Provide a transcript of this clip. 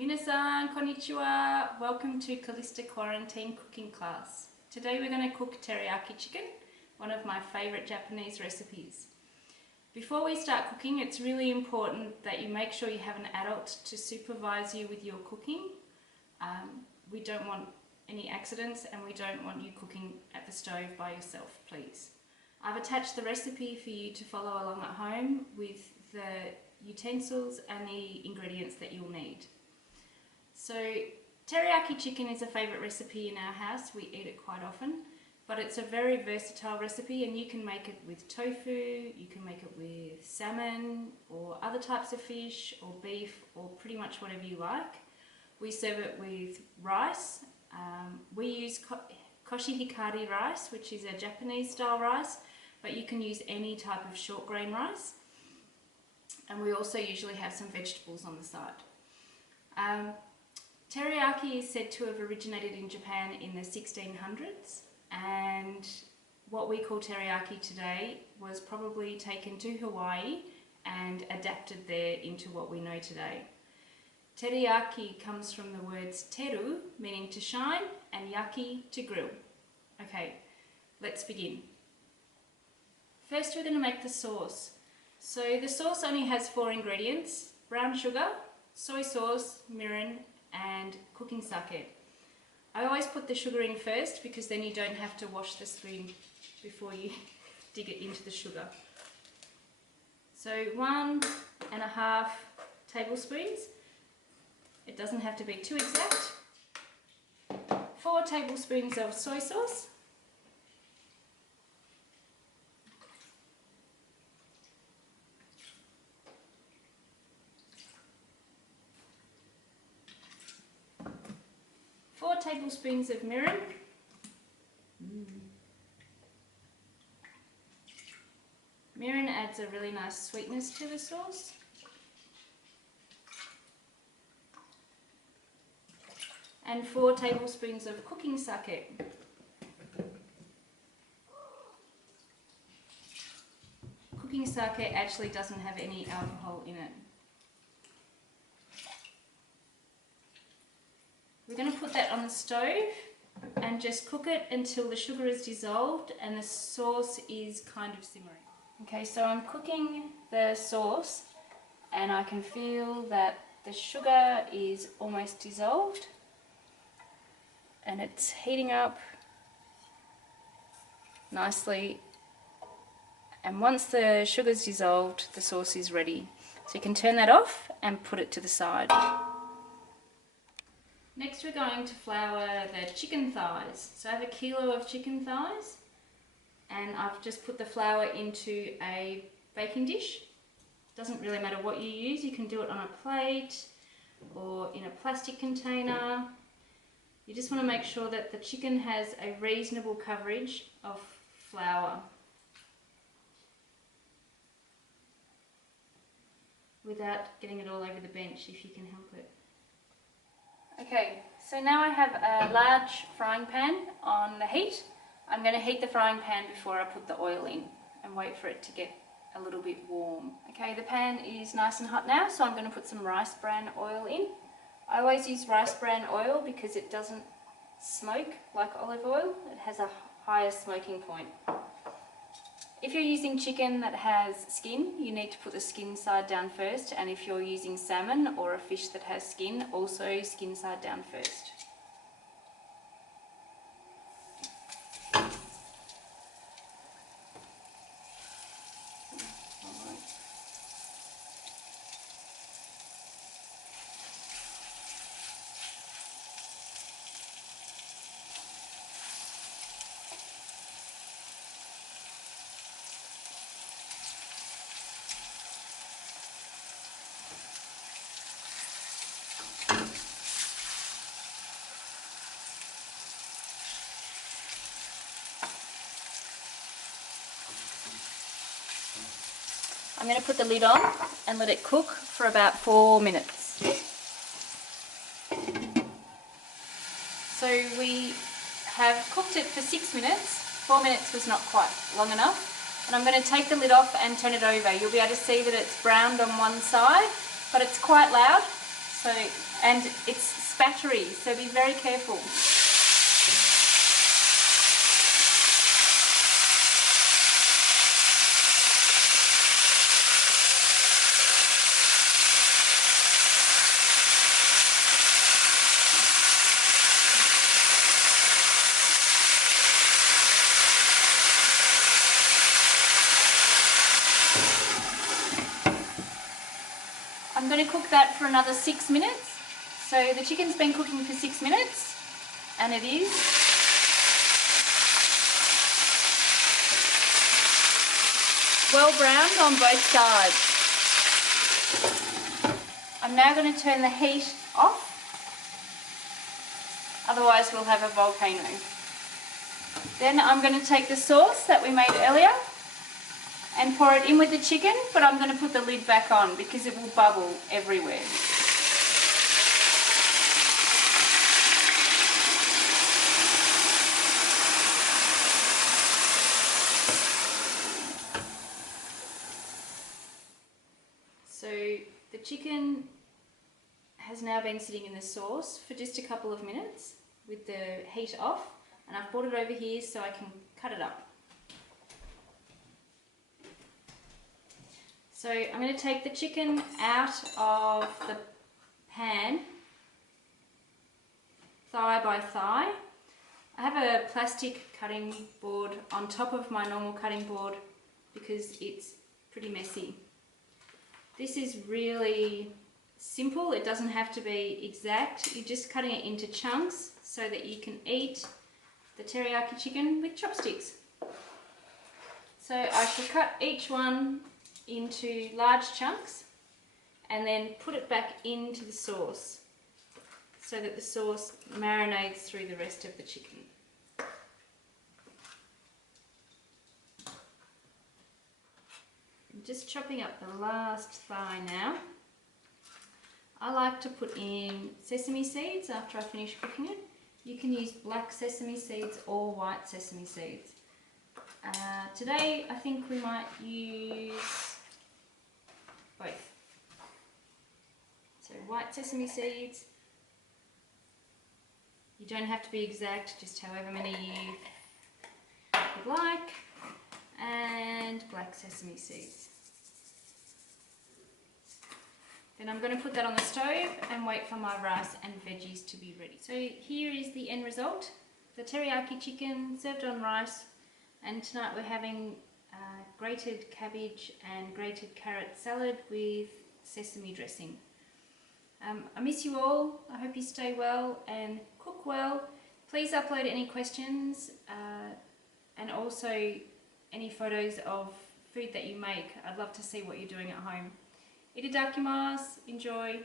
Minasan, konnichiwa. Welcome to Kallista Quarantine Cooking Class. Today we're going to cook teriyaki chicken, one of my favorite Japanese recipes. Before we start cooking, it's really important that you make sure you have an adult to supervise you with your cooking. We don't want any accidents and we don't want you cooking at the stove by yourself, please. I've attached the recipe for you to follow along at home with the utensils and the ingredients that you'll need. So teriyaki chicken is a favourite recipe in our house. We eat it quite often, but it's a very versatile recipe and you can make it with tofu, you can make it with salmon or other types of fish or beef or pretty much whatever you like. We serve it with rice. We use koshihikari rice, which is a Japanese style rice, but you can use any type of short grain rice. And we also usually have some vegetables on the side. Teriyaki is said to have originated in Japan in the 1600s, and what we call teriyaki today was probably taken to Hawaii and adapted there into what we know today. Teriyaki comes from the words teru, meaning to shine, and yaki, to grill. Okay, let's begin. First we're going to make the sauce. So the sauce only has 4 ingredients: brown sugar, soy sauce, mirin, and cooking sake. I always put the sugar in first because then you don't have to wash the spoon before you dig it into the sugar. So 1.5 tablespoons. It doesn't have to be too exact. 4 tablespoons of soy sauce. 4 tablespoons of mirin. Mirin adds a really nice sweetness to the sauce. And 4 tablespoons of cooking sake. Cooking sake actually doesn't have any alcohol in it. We're going to put that on the stove and just cook it until the sugar is dissolved and the sauce is kind of simmering. Okay, so I'm cooking the sauce and I can feel that the sugar is almost dissolved and it's heating up nicely, and once the sugar's dissolved the sauce is ready. So you can turn that off and put it to the side. Next we're going to flour the chicken thighs. So I have 1 kilo of chicken thighs and I've just put the flour into a baking dish. Doesn't really matter what you use, you can do it on a plate or in a plastic container. You just want to make sure that the chicken has a reasonable coverage of flour without getting it all over the bench if you can help it. Okay, so now I have a large frying pan on the heat. I'm going to heat the frying pan before I put the oil in and wait for it to get a little bit warm. Okay, the pan is nice and hot now, so I'm going to put some rice bran oil in. I always use rice bran oil because it doesn't smoke like olive oil. It has a higher smoking point. If you're using chicken that has skin, you need to put the skin side down first, and if you're using salmon or a fish that has skin, also skin side down first. I'm going to put the lid on and let it cook for about 4 minutes. So we have cooked it for 6 minutes. 4 minutes was not quite long enough. And I'm going to take the lid off and turn it over. You'll be able to see that it's browned on one side, but it's quite loud. So, and it's spattery, so be very careful. I'm going to cook that for another 6 minutes. So the chicken's been cooking for 6 minutes, and it is. Well browned on both sides. I'm now going to turn the heat off, otherwise we'll have a volcano. Then I'm going to take the sauce that we made earlier and pour it in with the chicken, but I'm going to put the lid back on because it will bubble everywhere. So the chicken has now been sitting in the sauce for just a couple of minutes with the heat off, and I've brought it over here so I can cut it up. So I'm going to take the chicken out of the pan, thigh by thigh. I have a plastic cutting board on top of my normal cutting board because it's pretty messy. This is really simple, it doesn't have to be exact. You're just cutting it into chunks so that you can eat the teriyaki chicken with chopsticks. So I shall cut each one into large chunks and then put it back into the sauce so that the sauce marinates through the rest of the chicken. I'm just chopping up the last thigh now. I like to put in sesame seeds after I finish cooking it. You can use black sesame seeds or white sesame seeds. Today I think we might use both. So white sesame seeds, you don't have to be exact, just however many you would like, and black sesame seeds. Then I'm going to put that on the stove and wait for my rice and veggies to be ready. So here is the end result, the teriyaki chicken served on rice, and tonight we're having grated cabbage and grated carrot salad with sesame dressing. I miss you all. I hope you stay well and cook well. Please upload any questions and also any photos of food that you make. I'd love to see what you're doing at home. Itadakimasu. Enjoy.